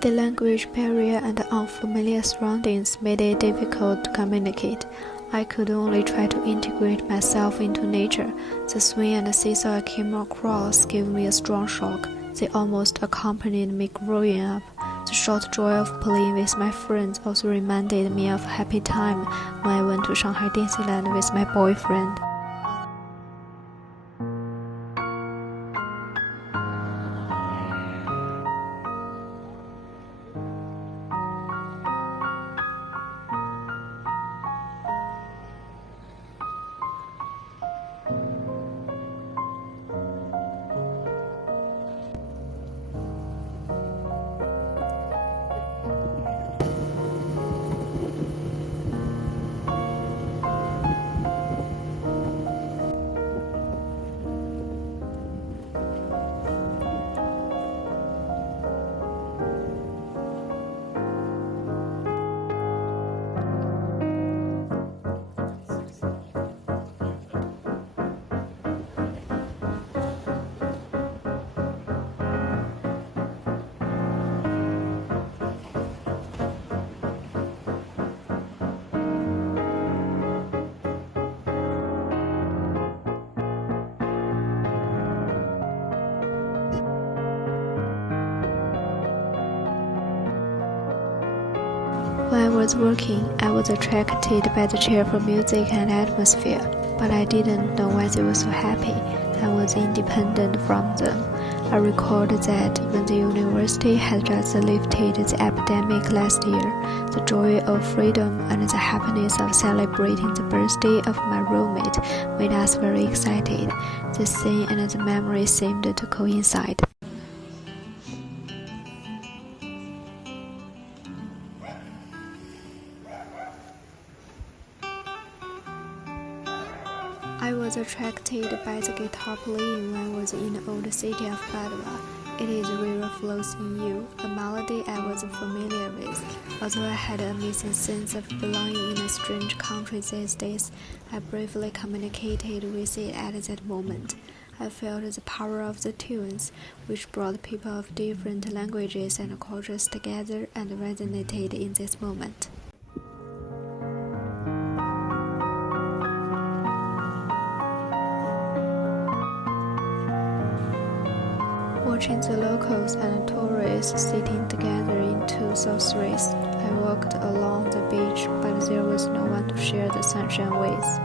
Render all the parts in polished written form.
The language barrier and unfamiliar surroundings made it difficult to communicate. I could only try to integrate myself into nature. The swing and the seesaw I came across gave me a strong shock. They almost accompanied me growing up. The short joy of playing with my friends also reminded me of a happy time when I went to Shanghai Disneyland with my boyfriend. When I was working, I was attracted by the cheerful music and atmosphere, but I didn't know why they were so happy. I was independent from them. I recalled that when the university had just lifted the epidemic last year, the joy of freedom and the happiness of celebrating the birthday of my roommate made us very excited. The scene and the memory seemed to coincide. I was attracted by the guitar playing when I was in the old city of Padua. It is River Flows in You, a melody I was familiar with. Although I had a missing sense of belonging in a strange country these days, I briefly communicated with it at that moment. I felt the power of the tunes, which brought people of different languages and cultures together and resonated in this moment. Watching the locals and tourists sitting together in twos or threes, I walked along the beach, but there was no one to share the sunshine with.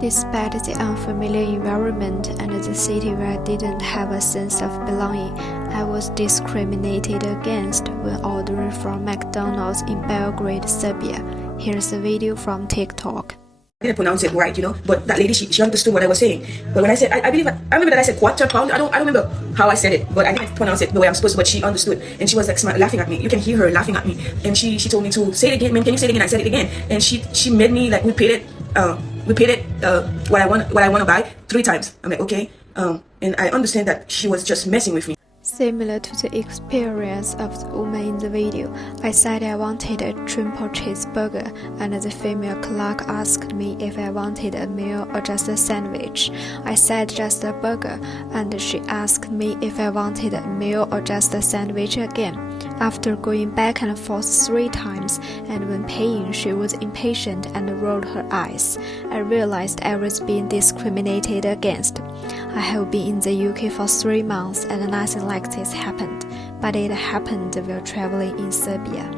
Despite the unfamiliar environment and the city where I didn't have a sense of belonging, I was discriminated against when ordering from McDonald's in Belgrade, Serbia. Here's a video from TikTok. I didn't pronounce it right, but that lady, she understood what I was saying. But when I said, I remember that I said quarter pound. I don't remember how I said it, but I didn't pronounce it the way I'm supposed to, but she understood. And she was like laughing at me. You can hear her laughing at me. And she told me to say it again, man, can you say it again? I said it again. And she made me like repeat it what I want to buy 3 times. I'm like, okay. And I understand that she was just messing with me. Similar to the experience of the woman in the video, I said I wanted a triple cheeseburger, and the female clerk asked me if I wanted a meal or just a sandwich. I said just a burger, and she asked me if I wanted a meal or just a sandwich again. After going back and forth 3 times, and when paying, she was impatient and rolled her eyes. I realized I was being discriminated against. I have been in the UK for 3 months and nothing like this happened, but it happened while traveling in Serbia.